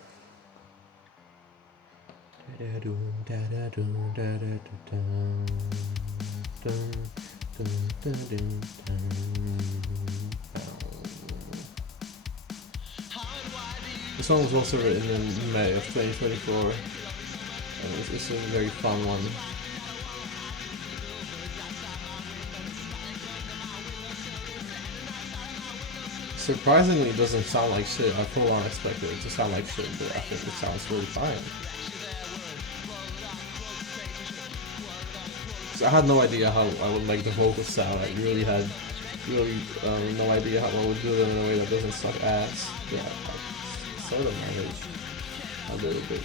This song was also written in May of 2024, and it's a very fun one. Surprisingly, it doesn't sound like shit. I full on expected it to sound like shit, but I think it sounds really fine. So I had no idea how I would make the vocals sound. I really had no idea how I would do them in a way that doesn't suck ass. Yeah, I sort of managed a little bit.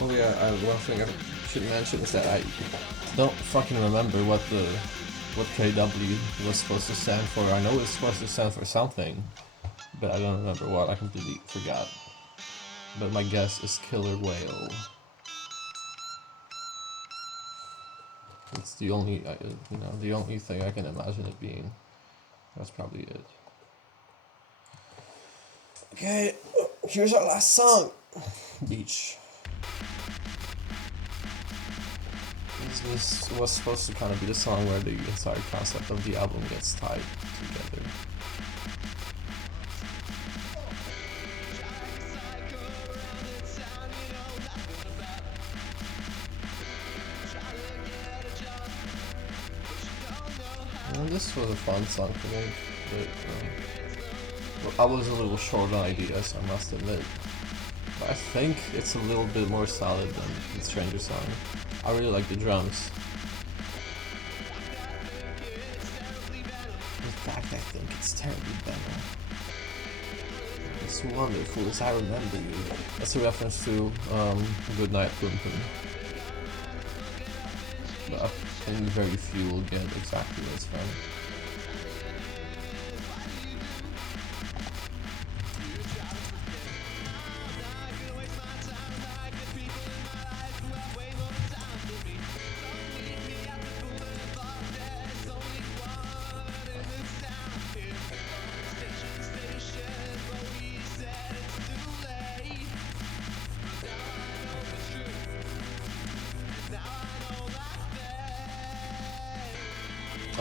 Oh yeah, one thing I should mention is that I don't fucking remember what KW was supposed to stand for. I know it's supposed to stand for something, but I don't remember what. I completely forgot. But my guess is killer whale. It's the only, the only thing I can imagine it being. That's probably it. Okay, here's our last song. Beach. This was supposed to kind of be the song where the entire concept of the album gets tied together. And this was a fun song to make, but I was a little short on ideas, I must admit. But I think it's a little bit more solid than the Stranger song. I really like the drums. In fact, I think it's terribly better. It's wonderful as I remember you. That's a reference to Good Night Pumpkin. But I think very few will get exactly what's from.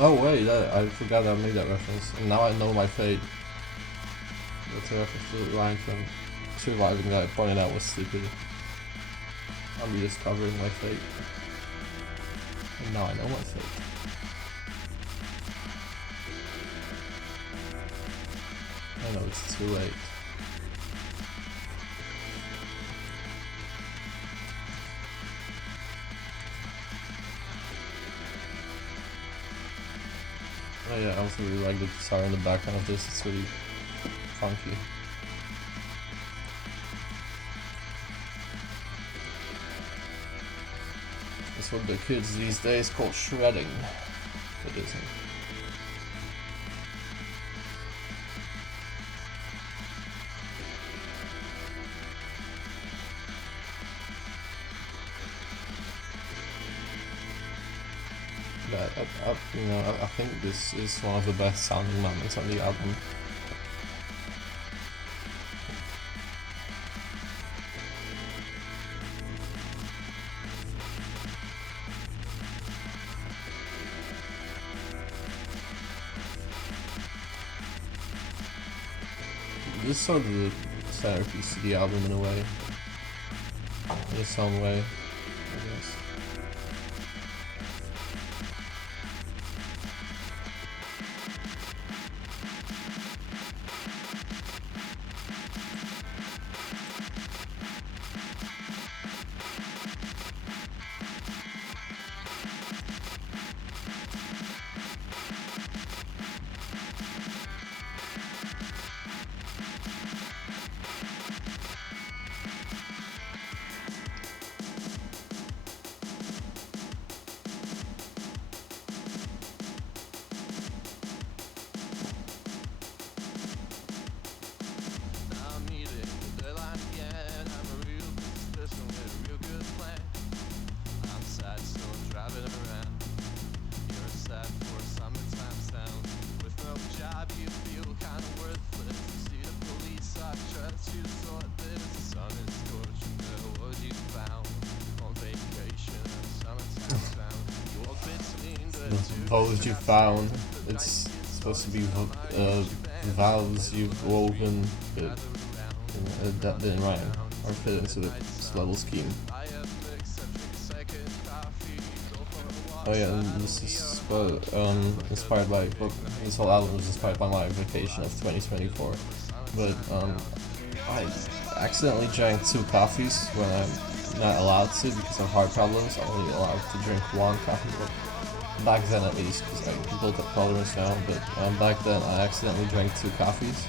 Oh wait, I forgot I made that reference. And now I know my fate. That's a reference to the line from Surviving that I pointed out was stupid. I'm rediscovering my fate. And now I know my fate. I know it's too late. Oh yeah, I also really like the guitar in the background of this, it's really funky. That's what the kids these days call shredding for Disney. But I think this is one of the best sounding moments on the album. This is sort of the centerpiece to the album in a way, in some way, I guess. Vows you found. It's supposed to be vows you've woven, but that didn't rhyme or fit into this level scheme. Oh yeah, and this is inspired by, well, this whole album was inspired by my vacation of 2024. But I accidentally drank 2 coffees when I'm not allowed to because of heart problems. I'm only allowed to drink 1 coffee. Back then at least, because I built up tolerance now, but back then I accidentally drank 2 coffees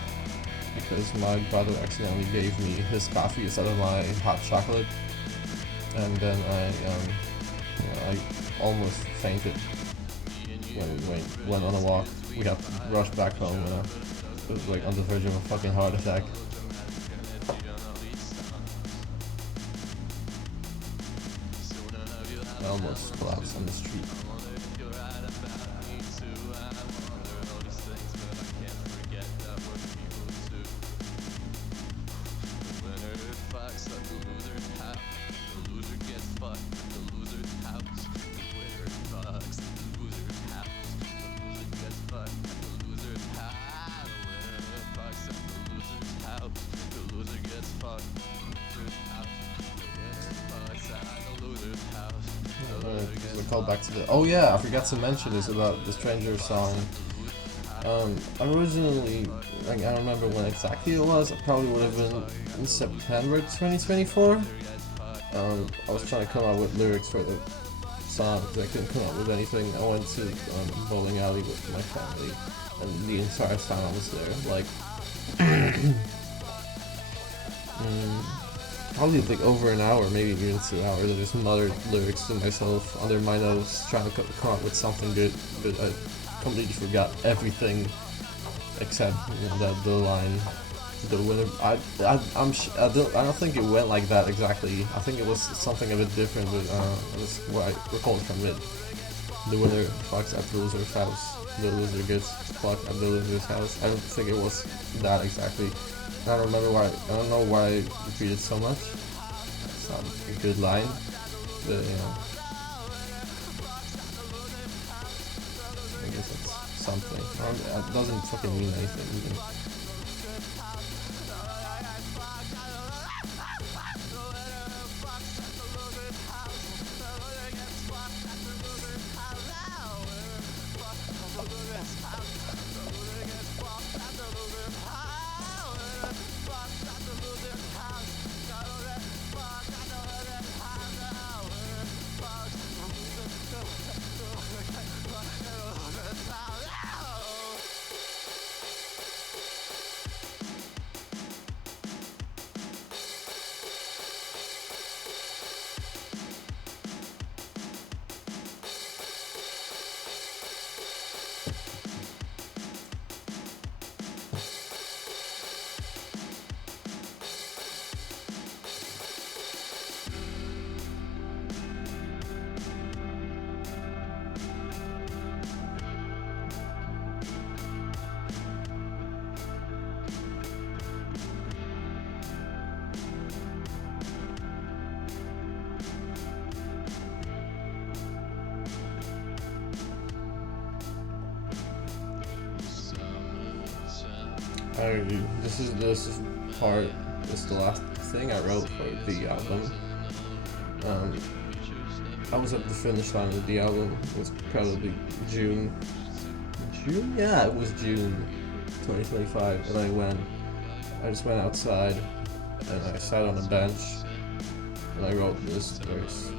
because my brother accidentally gave me his coffee instead of my hot chocolate, and then I almost fainted when we went on a walk. We had to rush back home and I was like on the verge of a fucking heart attack. I almost collapsed on the street. Call back to the. Oh yeah, I forgot to mention this about the Stranger song. Originally, I don't remember when exactly it was. It probably would have been in September 2024. I was trying to come up with lyrics for the song because I couldn't come up with anything. I went to bowling alley with my family, and the entire time I was there, like probably like over an hour, maybe even 2 hours. I just muttered lyrics to myself under my nose, trying to come up with something good, but I completely forgot everything except the line, the winner. I don't think it went like that exactly. I think it was something a bit different, but that's what I recalled from it. The winner fucks at the loser's house. The loser gets fucked at the loser's house. I don't think it was that exactly. I don't remember why. I don't know why I repeated so much. It's not a good line, but I guess it's something. It doesn't fucking mean anything. This is part. This is the last thing I wrote for the album. I was at the finish line of the album. It was probably June. June? Yeah, it was June 2025, and I just went outside, and I sat on a bench, and I wrote this verse.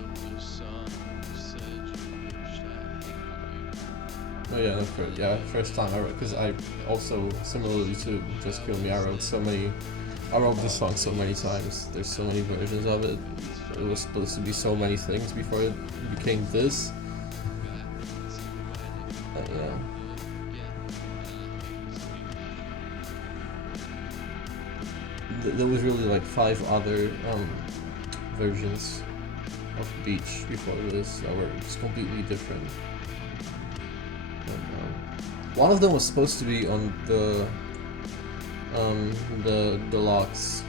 Oh yeah, first time I wrote, because I also, similarly to Just Kill Me, I wrote this song so many times. There's so many versions of it. It was supposed to be so many things before it became this. Yeah. There was really like 5 other versions of Beach before this that were just completely different. One of them was supposed to be on the deluxe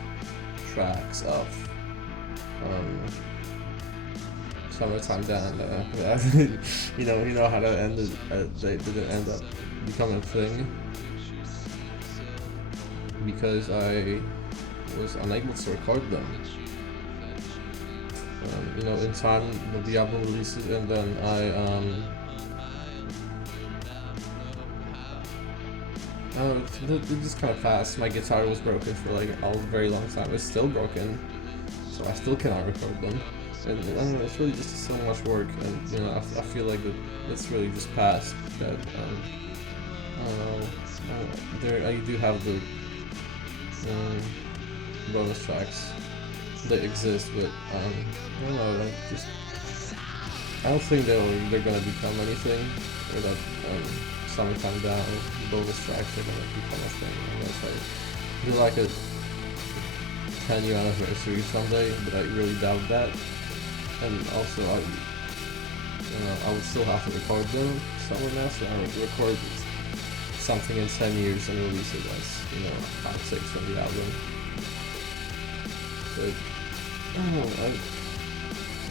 tracks of Summertime Down. You know how that ended. They didn't end up becoming a thing because I was unable to record them. In time with the album releases, and then it just kind of passed. My guitar was broken for like a very long time. It's still broken, so I still cannot record them. And I don't know, it's really just so much work, and I feel like it's really just passed. That I do have the bonus tracks that exist, but I don't know. I don't think they're gonna become anything, or that Summertime Down bonus tracks are gonna become a thing. Unless I do like a 10-year anniversary someday, but I really doubt that. And also, I would still have to record them somewhere now, so I would record something in 10 years and release it as outstakes from the album. But I don't know.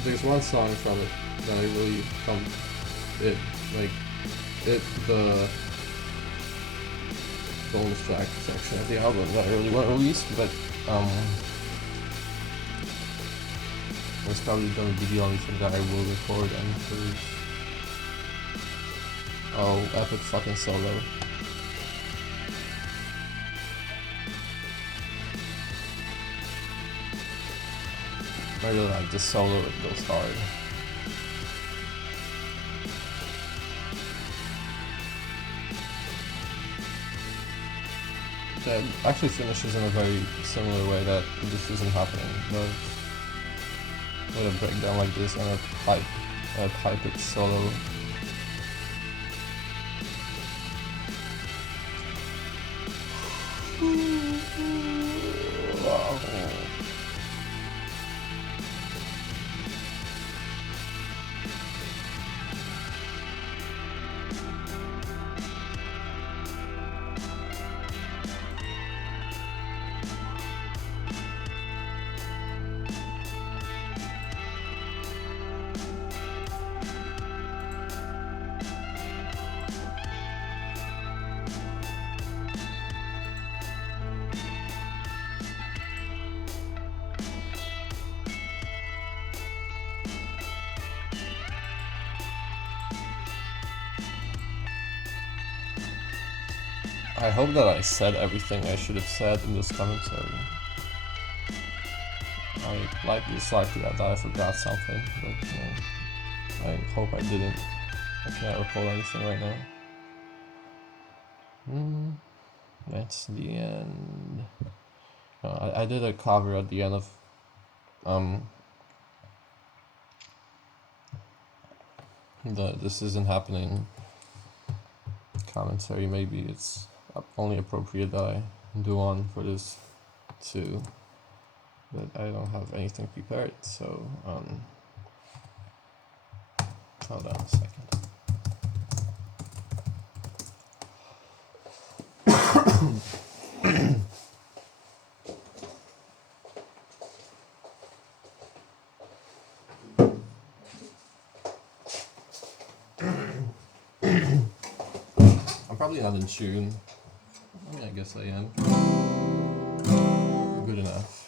There's one song from it that I really the bonus track section of the album that I really want to release, but it's probably going to be the only thing that I will record and release. Oh, epic fucking solo. I really like this solo, it goes hard. That actually finishes in a very similar way that This Isn't Happening does. With a breakdown like this and a high-pitched solo. I hope that I said everything I should have said in this commentary. I likely that I forgot something, but I hope I didn't. I can't recall anything right now. That's the end. I did a cover at the end of the This Isn't Happening commentary. Maybe it's only appropriate that I do one for this too, but I don't have anything prepared, so hold on a second. I'm probably not in tune. I guess I am. Good enough.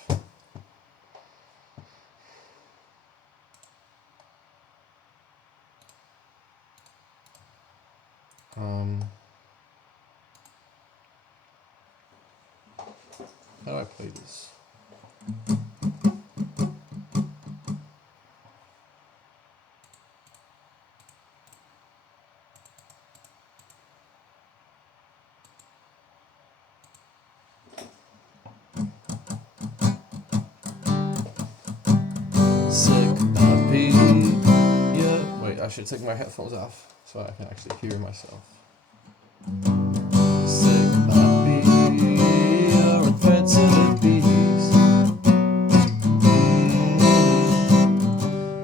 How do I play this? Sick puppy. Yeah. Wait, I should take my headphones off so I can actually hear myself. Sick puppy, you're a threat to the beast.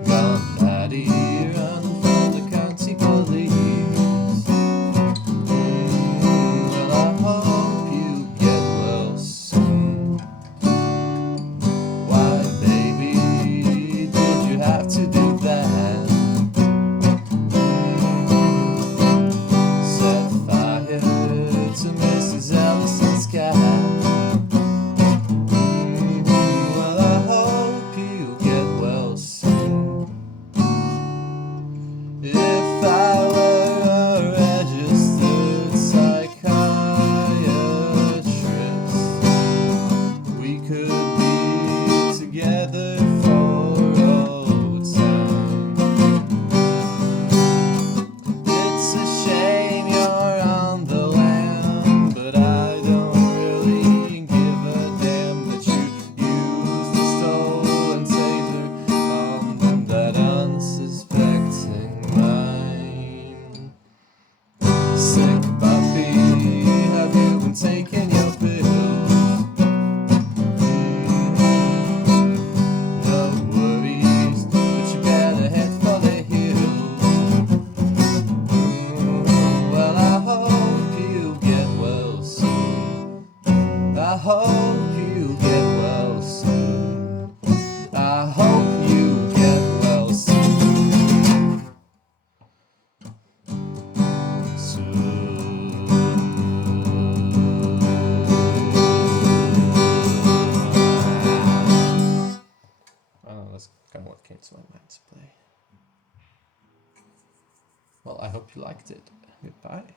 Gone laddie, run from the county police. Well, I hope you get well soon. Why, baby, did you have to do that? Set fire to Mrs. Ellison's cat. Well, I hope you get well soon. If I were a registered psychiatrist, we could be together for old time. It's a shame you're on the lam, but I don't really give a damn that you used a stolen taser on that unsuspecting mind. Sick puppy, have you been taking your pills? No worries, but you better head for the hills. Well, I hope you get well soon. I hope you get well soon. I hope you get well soon. That's kind of what came to my mind to play. Well, I hope you liked it. Goodbye.